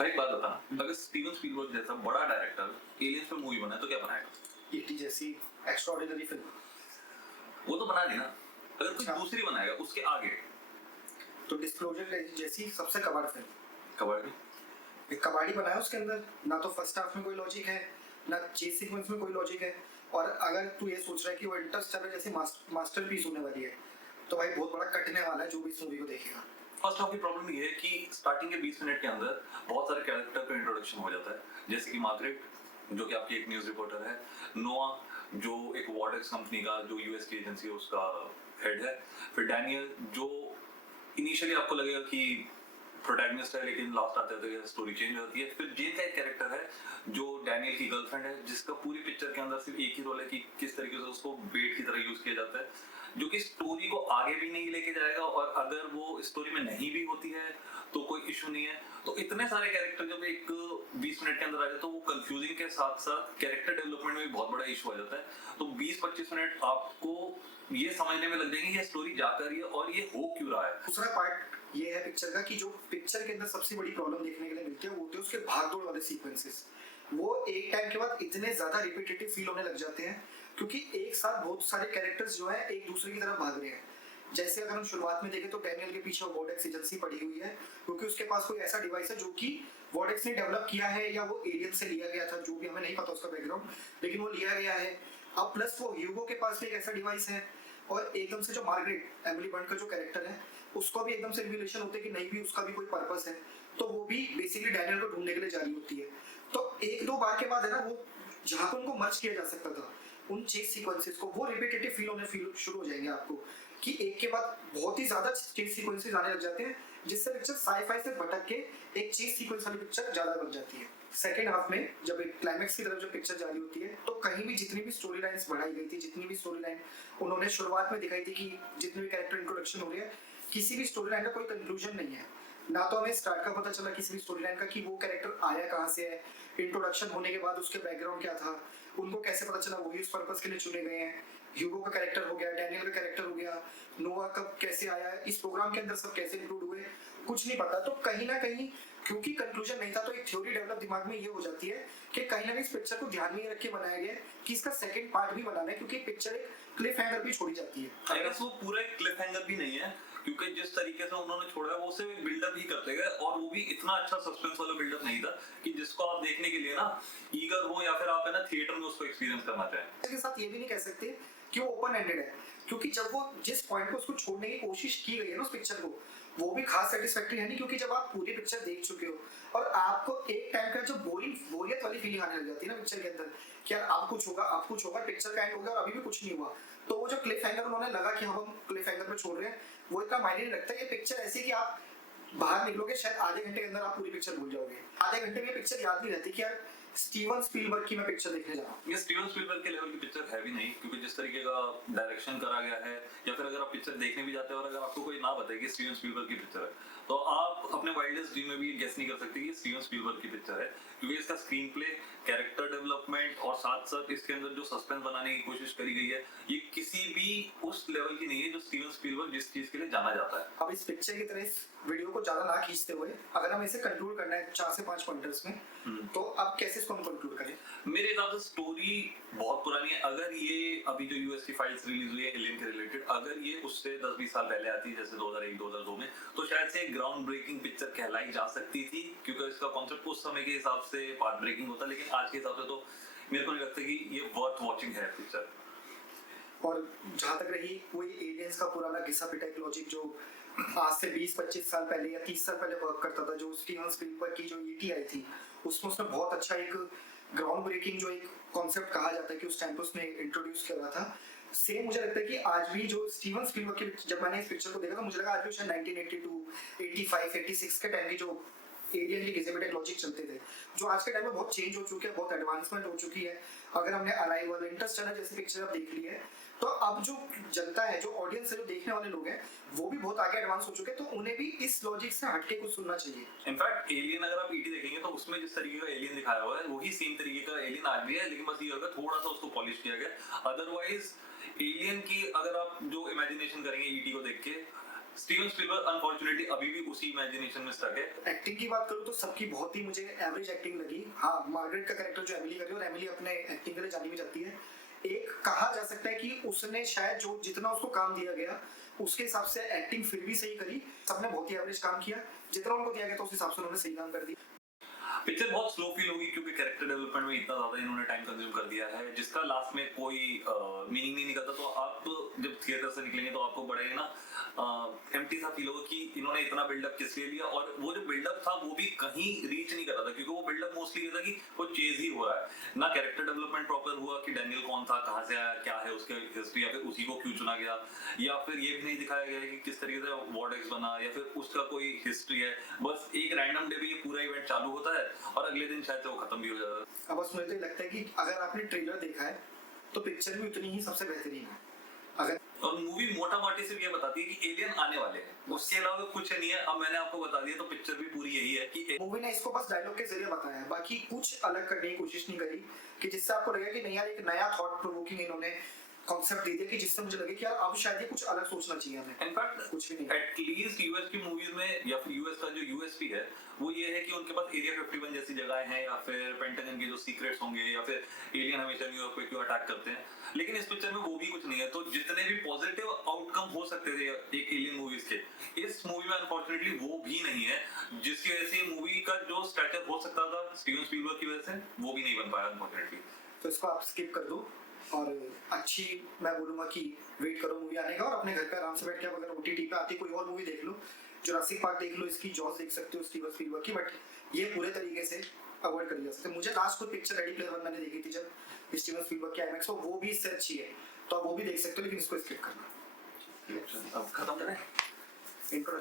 एक बात बता, अगर स्टीवन स्पीलबर्ग जैसा बड़ा डायरेक्टर एलियंस पे मूवी बनाए तो क्या बनाएगा? ईटी जैसी एक्स्ट्राऑर्डिनरी फिल्म वो तो बना दी ना, अगर कोई अच्छा। दूसरी बनाएगा उसके आगे। तो डिस्क्लोजर जैसी सबसे कबाड़ फिल्म, कबाड़ी। एक कबाड़ी बनाया उसके अंदर ना तो फर्स्ट हाफ में कोई लॉजिक है ना चेस सीक्वेंस में कोई लॉजिक है। और अगर तू ये सोच रहा है कि वो इंटरस्टेलर जैसी मास्टरपीस होने वाली है तो भाई बहुत बड़ा कटने वाला है जो भी इस मूवी को देखेगा। फर्स्ट हाफ की प्रॉब्लम ये है कि स्टार्टिंग के 20 मिनट के अंदर बहुत सारे कैरेक्टर का इंट्रोडक्शन हो जाता है, जैसे कि मार्गरेट जो कि आपकी एक न्यूज रिपोर्टर है, नोआ जो एक वॉर्डेक्स कंपनी का जो यूएस की एजेंसी है उसका हेड है, फिर डैनियल जो इनिशियली आपको लगेगा कि प्रोटैगनिस्ट है लेकिन लास्ट आते आते स्टोरी चेंज हो जाती है। फिर जेन का एक कैरेक्टर है जो डैनियल की गर्लफ्रेंड है, जिसका पूरी पिक्चर के अंदर सिर्फ एक ही रोल है कि किस तरीके से उसको बेट की तरह यूज किया जाता है, जो कि स्टोरी को आगे भी नहीं लेके जाएगा और अगर वो स्टोरी में नहीं भी होती है तो कोई इशू नहीं है। तो इतने सारे कैरेक्टर जब एक 20 मिनट के अंदर आ जाए तो वो कंफ्यूजिंग के साथ साथ कैरेक्टर डेवलपमेंट में भी बहुत बड़ा इशू आ जाता है। तो 20-25 मिनट आपको ये समझने में लग जाएंगे ये स्टोरी जा कर रही है और ये हो क्यों रहा है। दूसरा पार्ट ये है पिक्चर का कि जो पिक्चर के अंदर सबसे बड़ी प्रॉब्लम देखने के लिए मिलती है वो होते हैं उसके भागदौड़ वाले सीक्वेंसेस। वो एक टाइम के बाद इतने ज्यादा रिपीटेटिव फील होने लग जाते हैं क्योंकि एक साथ बहुत सारे कैरेक्टर्स जो है एक दूसरे की तरफ भाग रहे हैं। जैसे अगर हम शुरुआत में देखें तो डैनियल के पीछे वॉर्डेक्स एजेंसी पड़ी हुई है क्योंकि उसके पास कोई ऐसा डिवाइस है जो कि वॉर्डेक्स ने डेवलप किया है या वो एलियन से लिया गया था, जो भी हमें नहीं पता उसका बैकग्राउंड, लेकिन वो लिया गया है। अब प्लस वो ह्यूगो के पास भी एक ऐसा डिवाइस है और एकदम से जो मार्गरेट एमिली बंट का जो कैरेक्टर है उसको भी एकदम से रिवीलेशन होते हैं कि नहीं भी उसका भी कोई पर्पस है, तो वो भी बेसिकली डैनियल को ढूंढने के लिए जारी होती है। तो एक दो बार के बाद है ना वो जहाँ पर उनको मर्ज किया जा सकता था उन चेस सीक्वेंसेस को वो रिपीटेटिव फील शुरू हो जाएंगे आपको कि एक के बाद बहुत ही ज्यादा चेस सीक्वेंसेस आने लग जाते हैं जिससे पिक्चर साईफाई से भटक के एक चेस सीक्वेंस वाली पिक्चर ज्यादा बन जाती है। सेकेंड हाफ में जब एक क्लाइमेक्स की तरफ जब पिक्चर जारी होती है तो कहीं भी जितनी भी स्टोरी लाइन्स बढ़ाई गई थी, जितनी भी स्टोरी लाइन उन्होंने शुरुआत में दिखाई थी कि जितनी भी कैरेक्टर इंट्रोडक्शन हो रही है, किसी भी स्टोरी लाइन का कोई कंक्लूजन नहीं है। ना तो हमें स्टार्ट का पता चला किसी भी स्टोरी लाइन का कि वो कैरेक्टर आया कहाँ से है, इंट्रोडक्शन होने के बाद उसके बैकग्राउंड क्या था, उनको कैसे पता चला वही उस पर्पस के लिए चुने गए हैं। ह्यूगो का कैरेक्टर हो गया, डैनियल का कैरेक्टर हो गया, नोआ कब कैसे आया, इस प्रोग्राम के अंदर सब कैसे इंक्लूड हुए, कुछ नहीं पता। तो कहीं ना कहीं क्योंकि कंक्लूजन नहीं था तो एक थ्योरी डेवलप दिमाग में ये हो जाती है कि कहीं ना कहीं इस पिक्चर को ध्यान में रख के बनाया गया कि इसका सेकंड पार्ट भी बनाना है क्योंकि पिक्चर एक क्लिफ हैंगर भी छोड़ी जाती है। अगर वो पूरा एक क्लिफ हैंगर भी नहीं है क्योंकि जिस तरीके से उन्होंने छोड़ा है वो सिर्फ बिल्डअप ही करते गए और वो भी इतना अच्छा सस्पेंस वाला बिल्डअप नहीं था कि जिसको आप देखने के लिए ना ईगर हो या फिर आप है ना थिएटर में उसको एक्सपीरियंस करना चाहें। इसके साथ ये भी नहीं कह सकते कि वो ओपन एंडेड है क्योंकि जब वो जिस पॉइंट को उसको छोड़ने की कोशिश की गई है ना उस पिक्चर को वो भी खास सेटिस्फैक्टरी है नहीं क्योंकि जब आप पूरी पिक्चर देख चुके हो और आपको एक टाइम का जो बोरियत वाली फीलिंग आने लग जाती है ना पिक्चर के अंदर कि यार अब कुछ होगा, पिक्चर का एंड हो गया और अभी भी कुछ नहीं हुआ, तो वो जो क्लिफ हैंगर उन्होंने लगा कि हम क्लिफ हैंगर में छोड़ रहे हैं वो इतना मायने नहीं रखता। ये पिक्चर ऐसी कि आप बाहर निकलोगे शायद आधे घंटे के अंदर आप पूरी पिक्चर भूल जाओगे, आधे घंटे में पिक्चर याद नहीं रहती कि यार स्टीवन स्पीलबर्ग की मैं पिक्चर देखने जा रहा हूँ। ये स्टीवन स्पीलबर्ग के लेवल की पिक्चर है भी नहीं क्योंकि जिस तरीके का डायरेक्शन करा गया है या फिर अगर आप पिक्चर देखने भी जाते हैं और अगर आपको कोई ना बताए कि स्टीवन स्पीलबर्ग की पिक्चर है तो आप अपने वाइल्डेस्ट ड्रीम में भी गेस नहीं कर सकते कि स्टीवन स्पीलबर्ग की पिक्चर है क्योंकि इसका स्क्रीन प्ले, कैरेक्टर डेवलपमेंट और साथ साथ इसके अंदर जो सस्पेंस बनाने की कोशिश करी गई है ये किसी भी उस लेवल की नहीं है जो स्टीवन स्पीलबर्ग जिस चीज के लिए जाना जाता है। अब इस पिक्चर की तरह इस वीडियो को ज्यादा ना खींचते हुए अगर हम इसे कंक्लूड करना है 4 से 5 पॉइंटर्स में तो अब कैसे इसको हम कंक्लूड करें? मेरे हिसाब से स्टोरी बहुत पुरानी है। अगर ये अभी जो यूएस की फाइल्स रिलीज हुई है एलियन के रिलेटेड अगर ये उससे 10-20 साल पहले आती जैसे 2001-2002 में तो शायद से ग्राउंड ब्रेकिंग पिक्चर कहलाई जा सकती थी क्योंकि इसका कॉन्सेप्ट उस समय के हिसाब से पार्ट ब्रेकिंग होता, लेकिन आज के हिसाब से तो मेरे को नहीं लगता कि ये वर्थ वॉचिंग है पिक्चर। और जहां तक रही कोई एलियंस का पुराना घिसा पिटा एक लॉजिक जो आज से 20-25 साल पहले या 30 साल पहले वर्क करता था, जो स्टीवन स्पीलबर्ग की जो ईटी आई थी उसमें उसने बहुत अच्छा एक ग्राउंड ब्रेकिंग जो एक कॉन्सेप्ट कहा जाता है कि उस टाइम पे उसने इंट्रोड्यूस किया था। सेम मुझे लगता है कि आज भी जो स्टीवन स्पीलबर्ग की जब मैंने इस पिक्चर को देखा तो मुझे लगा आज भी शायद 1982, 85, 86 के टाइम की जो एलियन की घिसे पिटे लॉजिक चलते थे जो आज के टाइम में बहुत चेंज हो चुके हैं, बहुत एडवांसमेंट हो चुकी है। अगर हमने अराइवल, इंटरस्टेलर जैसी पिक्चर अब देख ली है तो अब जो जनता है, जो ऑडियंस है, जो देखने वाले लोग हैं वो भी बहुत आगे एडवांस हो चुके हैं, तो उन्हें भी इस लॉजिक से हटके कुछ सुनना चाहिए। इनफैक्ट एलियन अगर आप ईटी देखेंगे तो उसमें जिस तरीके का एलियन दिखाया हुआ है वही सेम तरीके का एलियन आज भी है, लेकिन बस ये होगा थोड़ा सा उसको पॉलिश किया गया। अदरवाइज एलियन की अगर आप जो इमेजिनेशन करेंगे ईटी को देख के स्टीवन स्पीलबर्ग अनफॉर्चुनेटली अभी भी उसी इमेजिनेशन में स्टक है। एक्टिंग की बात करूँ तो सबकी बहुत ही मुझे एवरेज एक्टिंग लगी। हाँ, मार्गरेट का कैरेक्टर जो एमिली कर रही है, और एमिली अपने एक्टिंग के लिए जानी भी जाती है। एक कहा जा सकता है कि उसने शायद जो जितना उसको काम दिया गया उसके हिसाब से एक्टिंग फिर भी सही करी। सबने बहुत ही एवरेज काम किया, जितना उनको दिया गया था उस हिसाब से उन्होंने सही काम कर दिया। पिक्चर बहुत स्लो फील होगी क्योंकि कैरेक्टर डेवलपमेंट में इतना ज्यादा इन्होंने टाइम कंज्यूम कर दिया है जिसका लास्ट में कोई मीनिंग नहीं निकलता। तो आप जब थिएटर से निकलेंगे तो आपको बड़ा ही ना एम्प्टी सा फील होगा कि इन्होंने इतना बिल्डअप किस लिए लिया, और वो जो बिल्डअप था वो भी कहीं रीच नहीं कर रहा था क्योंकि वो बिल्डअप मोस्टली ये था कि वो चेज ही हो रहा है, ना कैरेक्टर डेवलपमेंट प्रॉपर हुआ कि डैनियल कौन था, कहाँ से आया, क्या है उसके हिस्ट्री, या फिर उसी को क्यों चुना गया, या फिर ये भी नहीं दिखाया गया है कि किस तरीके से वॉर्डेक्स बना या फिर उसका कोई हिस्ट्री है। बस एक रैंडम डे पे ये पूरा इवेंट चालू होता है और अगले दिन शायद से वो खत्म भी हो जाता है। अब बस मुझे तो लगता है कि अगर आपने ट्रेलर देखा है तो पिक्चर भी उतनी ही सबसे बेहतरीन है। अगर और मूवी मोटा मोटी सिर्फ ये बताती है कि एलियन आने वाले हैं, उसके अलावा कुछ नहीं है। अब मैंने आपको बता दिया तो पिक्चर भी पूरी यही है कि मूवी ने इसको बस डायलॉग के जरिए बताया है, बाकी कुछ अलग करने की कोशिश नहीं करी कि जिससे आपको लगे कि नहीं यार एक नया थॉट प्रोवोकिंग इन्होंने कॉन्सेप्ट दे दिया कि जिससे मुझे लगे कि यार अब शायद ये कुछ अलग सोचना चाहिए हमें। इनफैक्ट कुछ भी नहीं। एटलीस्ट यूएस की मूवीज में या फिर यूएस का जो यूएसपी है वो ये है कि उनके पास एरिया 51 जैसी जगह हैं या फिर पेंटागन के जो सीक्रेट्स होंगे या फिर एलियन हमेशा न्यूयॉर्क पे क्यों अटैक करते हैं, लेकिन इस पिक्चर में वो भी कुछ नहीं है। तो जितने भी पॉजिटिव आउटकम हो सकते थे एक एलियन मूवीज के, इस मूवी में अनफॉर्चुनेटली वो भी नहीं है, जिसकी वजह से मूवी का जो स्ट्रक्चर हो सकता था स्टीवन स्पीलबर्ग की वजह से वो भी नहीं बन पाया अनफॉर्चुनेटली। तो इसको आप स्किप कर दो और अच्छी, मैं बोलूंगा कि वेट करो मूवी आने का, और अपने घर पे आराम से बैठ के आप अगर ओटीटी पे आती कोई और मूवी देख लो, जुरासिक पार्क देख लो, इसकी जॉस देख सकते हो स्टीवन स्पीलबर्ग की, बट ये पूरे तरीके से अवॉइड कर जा सकते। मुझे लास्ट कोई पिक्चर रेडी प्लेयर वन मैंने देखी थी जब स्टीवन स्पीलबर्ग की आईमैक्स, वो भी इससे अच्छी है, तो आप वो भी देख सकते हो, लेकिन इसको स्किप करना। अब खत्म करें इंट्रोडक्शन